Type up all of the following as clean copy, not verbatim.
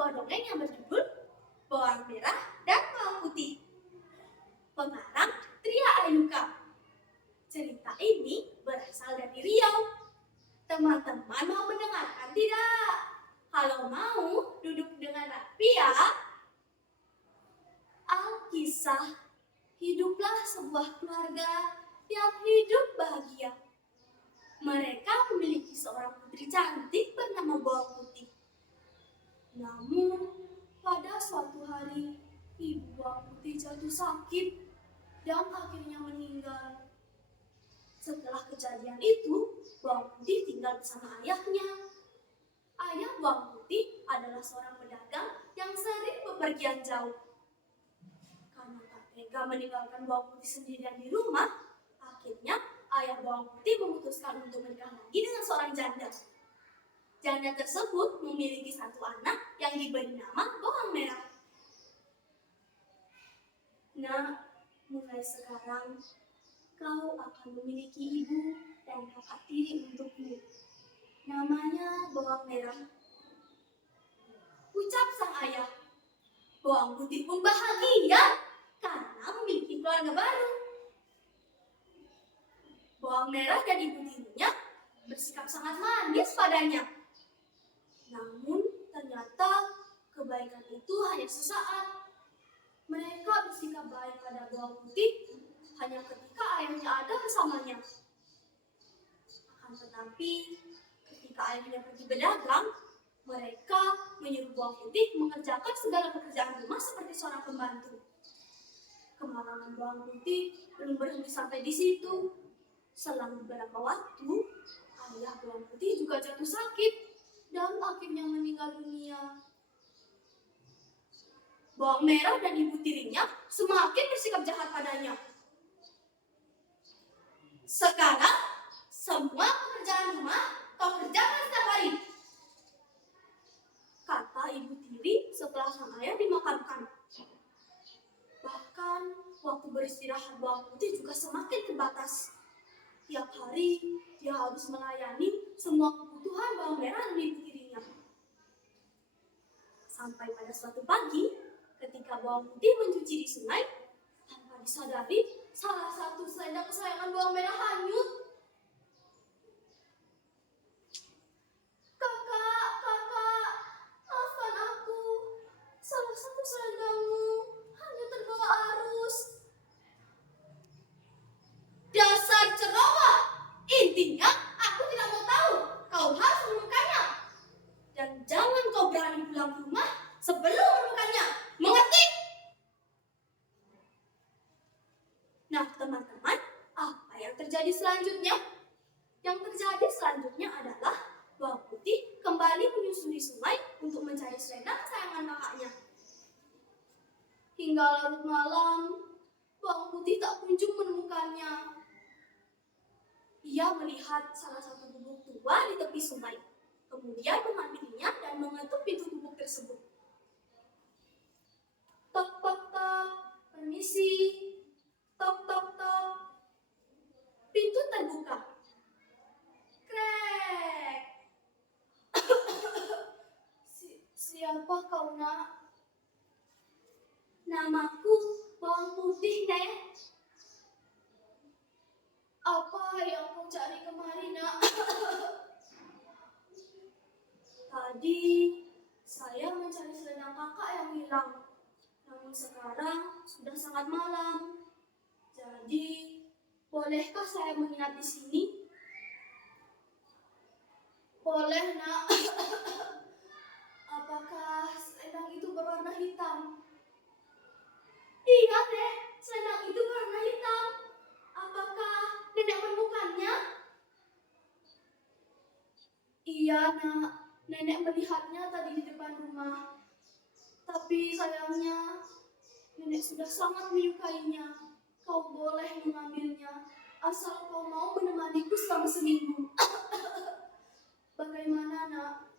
sebuah dongeng yang berjudul Bawang Merah dan Bawang Putih. Pengarang Tria Ayuka. Cerita ini berasal dari Riau. Teman-teman mau mendengarkan tidak? Kalau mau, duduk dengan rapi ya. Alkisah, hiduplah sebuah keluarga yang hidup bahagia. Mereka memiliki seorang putri cantik bernama Bawang Putih. Namun, pada suatu hari, ibu Bawang Putih jatuh sakit dan akhirnya meninggal. Setelah kejadian itu, Bawang Putih tinggal bersama ayahnya. Ayah Bawang Putih adalah seorang pedagang yang sering bepergian jauh. Karena tak tega meninggalkan Bawang Putih sendirian di rumah, akhirnya ayah Bawang Putih memutuskan untuk menikah lagi dengan seorang janda. Janda tersebut memiliki satu anak yang diberi nama Bawang Merah. Nah, mulai sekarang kau akan memiliki ibu dan kakak tiri untukmu. Namanya Bawang Merah. Ucap sang ayah. Bawang Putih pun bahagia karena memiliki keluarga baru. Bawang Merah dan ibu tirinya bersikap sangat manis padanya. Namun ternyata kebaikan itu hanya sesaat. Mereka bersikap baik pada Bawang Putih hanya ketika ayahnya ada bersamanya. Akan tetapi ketika ayahnya pergi berdagang, mereka menyuruh Bawang Putih mengerjakan segala pekerjaan rumah seperti seorang pembantu. Kemalangan Bawang Putih belum berhenti sampai di situ. Selang beberapa waktu, ayah Bawang Putih juga jatuh sakit dan akhirnya meninggal dunia. Bawang Merah dan ibu tirinya semakin bersikap jahat padanya. Sekarang, semua pekerjaan rumah kau kerjakan setiap hari, kata ibu tiri setelah sang ayah dimakamkan. Bahkan, waktu beristirahat Bawang Putih juga semakin terbatas. Tiap hari, dia harus melayani semua kebutuhan Bawang Merah dan ibu tirinya. Sampai pada suatu pagi, ketika Bawang Putih mencuci di sungai, tanpa disadari, salah satu selendang kesayangan Bawang Merah hanyut. Kakak, maafkan aku. Salah satu selendangmu hanya terbawa arus. Dasar ceroboh! Intinya, aku tidak mau tahu. Kau harus menemukannya. Dan jangan kau berani pulang ke rumah sebelum menemukannya. Mengerti? Nah, teman-teman, apa yang terjadi selanjutnya? Yang terjadi selanjutnya adalah Bawang Putih kembali menyusuri sungai untuk mencari selendang kesayangan kakaknya. Hingga larut malam, Bawang Putih tak kunjung menemukannya. Ia melihat salah satu gubuk tua di tepi sungai, kemudian mengambilnya dan mengetuk pintu gubuk tersebut. Tok, tok, tok, permisi. Tok, tok, tok. Pintu terbuka. Krek. Siapa kau, nak? Namaku Bawang Putih, Nek. Apa yang kau cari kemari, nak? Tadi saya mencari selendang kakak yang hilang. Namun sekarang sudah sangat malam. Jadi, bolehkah saya menginap di sini? Boleh, nak. Apakah selendang itu berwarna hitam? Iya, Nek. Selendang itu berwarna hitam. Apakah Nenek menemukannya? Iya, nak. Nenek melihatnya tadi di depan rumah. Tapi sayangnya, Nenek sudah sangat menyukainya. Kau boleh mengambilnya, asal kau mau menemaniku selama seminggu. Bagaimana, nak?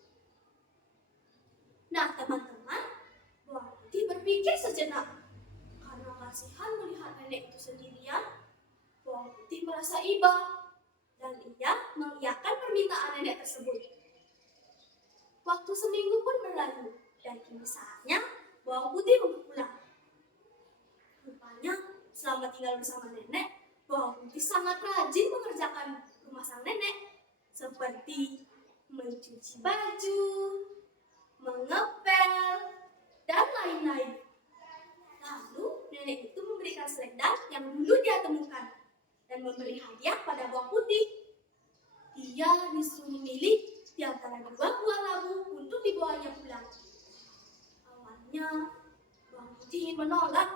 Nah, teman-teman, Bawang Putih berpikir sejenak. Karena kasihan melihat nenek itu sendirian, Bawang Putih merasa iba. Dan ia mengiyakan permintaan nenek tersebut. Waktu seminggu pun berlalu. Dan kini saatnya bawang putih untuk pulang. Rupanya selama tinggal bersama nenek, bawang putih sangat rajin mengerjakan rumah sang nenek, seperti mencuci baju, mengepel, dan lain-lain. Lalu nenek itu memberikan selendang yang dulu dia temukan dan memberi hadiah pada bawang putih. Dia disuruh memilih di antara dua buah labu untuk dibawanya pulang. Awalnya bawang putih ingin menolak,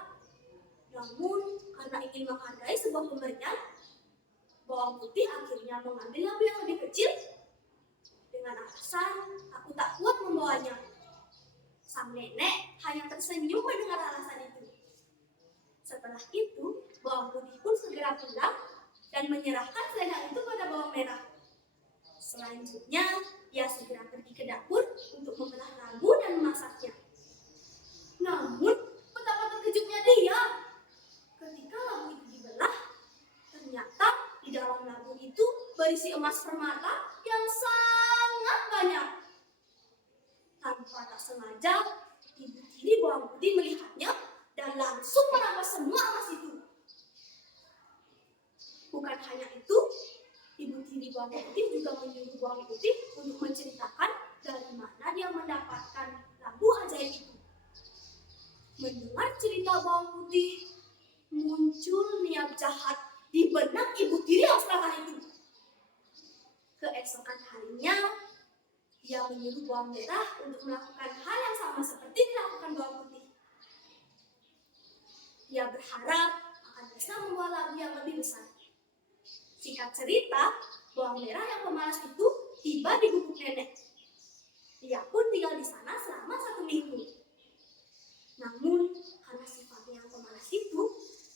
namun karena ingin menghargai sebuah pemberian, bawang putih akhirnya mengambil labu yang lebih kecil dengan alasan aku tak kuat membawanya. Sang nenek hanya tersenyum mendengar alasan itu. Setelah itu, bawang putih pun segera pulang dan menyerahkan selendang itu pada bawang merah. Selanjutnya, dia segera pergi ke dapur untuk membelah labu dan memasaknya. Namun, betapa terkejutnya dia ketika labu itu dibelah. Ternyata di dalam labu itu berisi emas permata yang sangat banyak. Tanpa tak sengaja, ibu tiri bawang putih melihatnya dan langsung merampas semua emas itu. Bukan hanya itu, ibu tiri bawang putih juga menyuruh bawang putih untuk menceritakan dari mana dia mendapatkan labu ajaib itu. Mendengar cerita bawang putih, muncul niat jahat di benak ibu tiri yang serakah itu. Keesokan harinya, dia menyuruh bawang merah untuk melakukan hal yang sama seperti dilakukan bawang putih. Dia berharap akan bisa membawa labu yang lebih besar. Singkat cerita, bawang merah yang pemalas itu tiba di gubuk nenek. Dia pun tinggal di sana selama 1 minggu. Namun, karena sifatnya yang pemalas itu,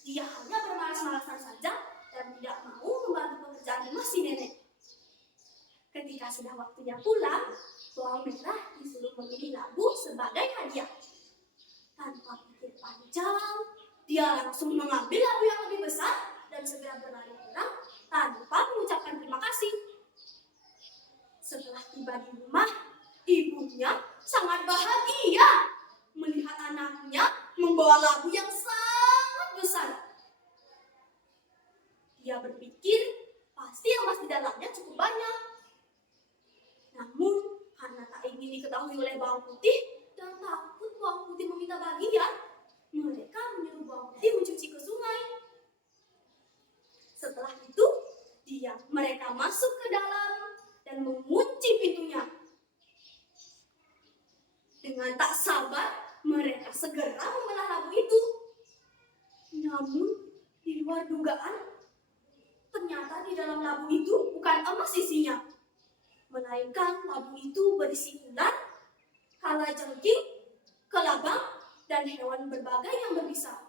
dia hanya bermalas-malasan saja dan tidak mau membantu pekerjaan rumah si nenek. Ketika sudah waktunya pulang, bawang merah disuruh memilih labu sebagai hadiah. Tanpa pikir panjang, dia langsung mengambil labu yang lebih besar dan segera berlari pulang tanpa mengucapkan terima kasih. Setelah tiba di rumah, ibunya sangat bahagia melihat anaknya membawa labu yang sangat besar. Dia berpikir pasti emas di dalamnya cukup banyak. Namun karena tak ingin diketahui oleh bawang putih dan takut bawang putih meminta bagian, mereka menyuruh bawang putih mencuci ke sungai. Setelah itu, mereka masuk ke dalam dan mengunci pintunya. Dengan tak sabar, mereka segera membelah labu itu. Namun, di luar dugaan, ternyata di dalam labu itu bukan emas isinya, melainkan labu itu berisi ular, kalajengking, kelabang, dan hewan berbagai yang berbisa.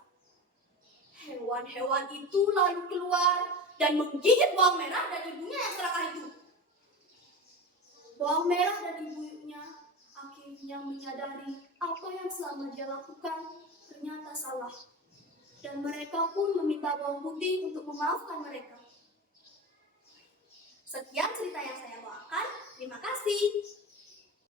Hewan-hewan itu lalu keluar dan menggigit bawang merah dan ibunya yang serakah itu. Bawang merah dan ibunya akhirnya menyadari apa yang selama dia lakukan ternyata salah. Dan mereka pun meminta bawang putih untuk memaafkan mereka. Sekian cerita yang saya bawakan. Terima kasih.